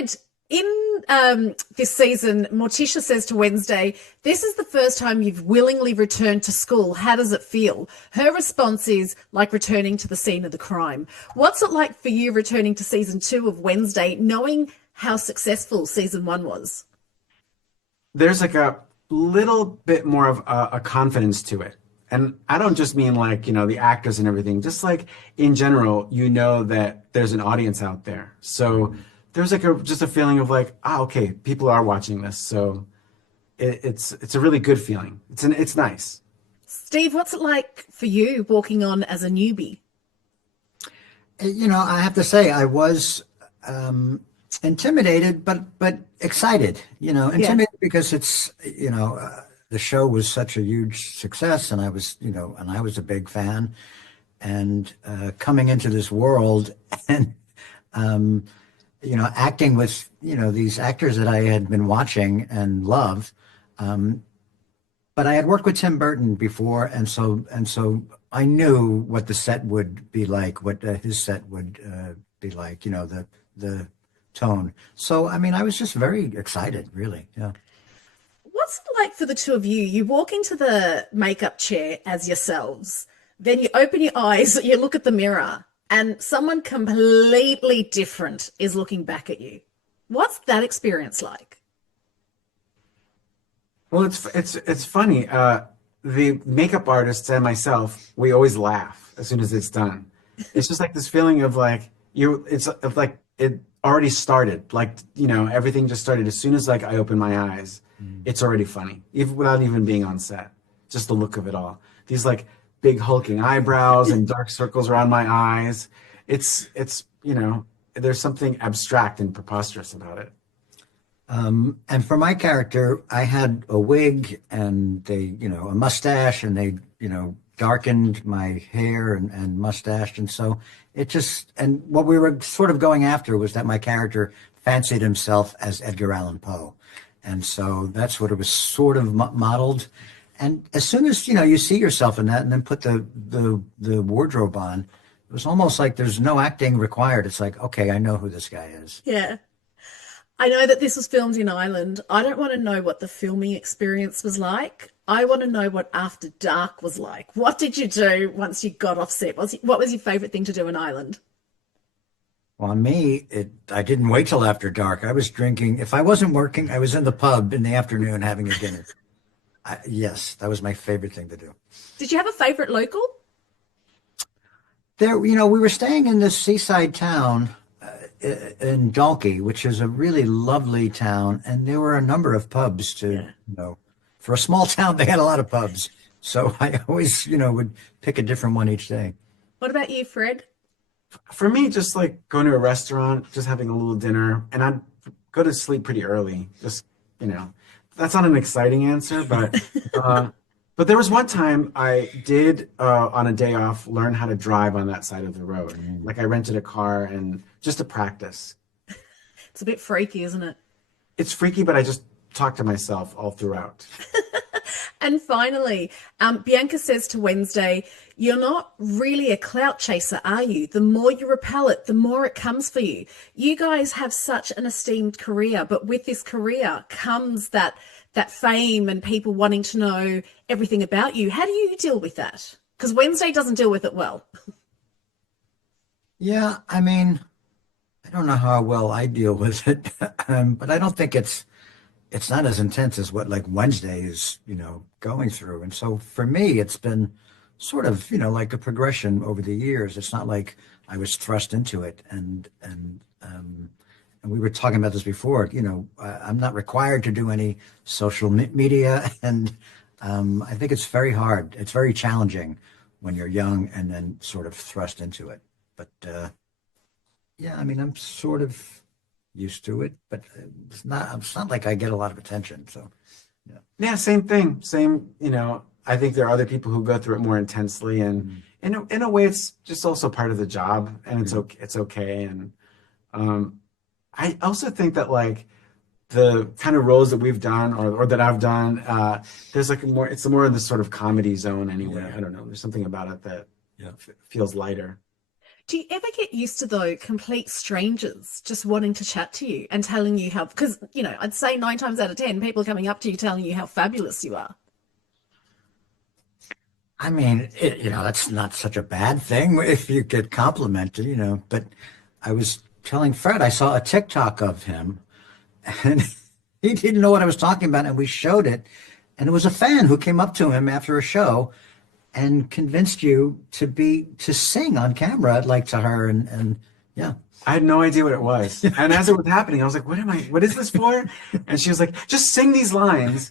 Fred, in this season, Morticia says to Wednesday, this is the first time you've willingly returned to school. How does it feel? Her response is like returning to the scene of the crime. What's it like for you returning to season 2 of Wednesday, knowing how successful season 1 was? There's like a little bit more of a confidence to it. And I don't just mean like, the actors and everything, just like in general, that there's an audience out there. So there's like just a feeling of like, okay, people are watching this. So it's a really good feeling. It's nice. Steve, what's it like for you walking on as a newbie? I have to say I was intimidated, but excited. Intimidated because it's the show was such a huge success, and I was a big fan, and coming into this world and acting with these actors that I had been watching and loved, but I had worked with Tim Burton before, and so I knew what the set would be like, what his set would be like, the tone. So I mean, I was just very excited, really. Yeah. What's it like for the two of you? You walk into the makeup chair as yourselves, then you open your eyes, you look at the mirror, and someone completely different is looking back at you. What's that experience like? Well, it's funny. The makeup artists and myself, we always laugh as soon as it's done. It's just like this feeling of like it's of like it already started. Like, everything just started as soon as like I open my eyes. It's already funny, even without even being on set. Just the look of it all. These like big hulking eyebrows and dark circles around my eyes. It's there's something abstract and preposterous about it. And for my character, I had a wig and a mustache, and they, darkened my hair and mustache. And so and what we were sort of going after was that my character fancied himself as Edgar Allan Poe. And so that's what it was sort of modeled. And as soon as, you see yourself in that and then put the wardrobe on, it was almost like there's no acting required. It's like, okay, I know who this guy is. Yeah. I know that this was filmed in Ireland. I don't want to know what the filming experience was like. I want to know what After Dark was like. What did you do once you got off set? What was your favorite thing to do in Ireland? Well, on me, I didn't wait till after dark. I was drinking. If I wasn't working, I was in the pub in the afternoon having a dinner. Yes, that was my favorite thing to do. Did you have a favorite local? There, we were staying in this seaside town in Dalkey, which is a really lovely town, and there were a number of pubs for a small town, they had a lot of pubs. So I always, would pick a different one each day. What about you, Fred? For me, just like going to a restaurant, just having a little dinner, and I'd go to sleep pretty early. Just, that's not an exciting answer, but there was one time I did, on a day off, learn how to drive on that side of the road. Like I rented a car and just to practice. It's a bit freaky, isn't it? It's freaky, but I just talk to myself all throughout. And finally, Bianca says to Wednesday, you're not really a clout chaser, are you? The more you repel it, the more it comes for you. You guys have such an esteemed career, but with this career comes that fame and people wanting to know everything about you. How do you deal with that? Because Wednesday doesn't deal with it well. Yeah, I mean, I don't know how well I deal with it, but I don't think it's not as intense as what like Wednesday is, going through. And so for me, it's been sort of, like a progression over the years. It's not like I was thrust into it. And we were talking about this before, I'm not required to do any social media. And I think it's very hard. It's very challenging when you're young and then sort of thrust into it. But yeah, I mean, I'm sort of used to it, but it's not like I get a lot of attention. So yeah, same thing. Same, I think there are other people who go through it more intensely, and in a way, it's just also part of the job, and it's okay. And I also think that like the kind of roles that we've done or that I've done, there's like it's more in the sort of comedy zone anyway. I don't know. There's something about it that feels lighter. Do you ever get used to, though, complete strangers just wanting to chat to you and telling you how, because, you know, I'd say 9 times out of 10, people coming up to you telling you how fabulous you are. I mean, that's not such a bad thing if you get complimented, but I was telling Fred, I saw a TikTok of him and he didn't know what I was talking about. And we showed it. And it was a fan who came up to him after a show and convinced you to sing on camera, like to her. And yeah. I had no idea what it was. And as it was happening, I was like, what is this for? And she was like, just sing these lines.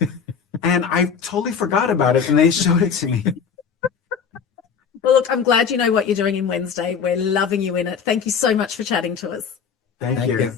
And I totally forgot about it. And they showed it to me. Well, look, I'm glad you know what you're doing in Wednesday. We're loving you in it. Thank you so much for chatting to us. Thank Thank you. you.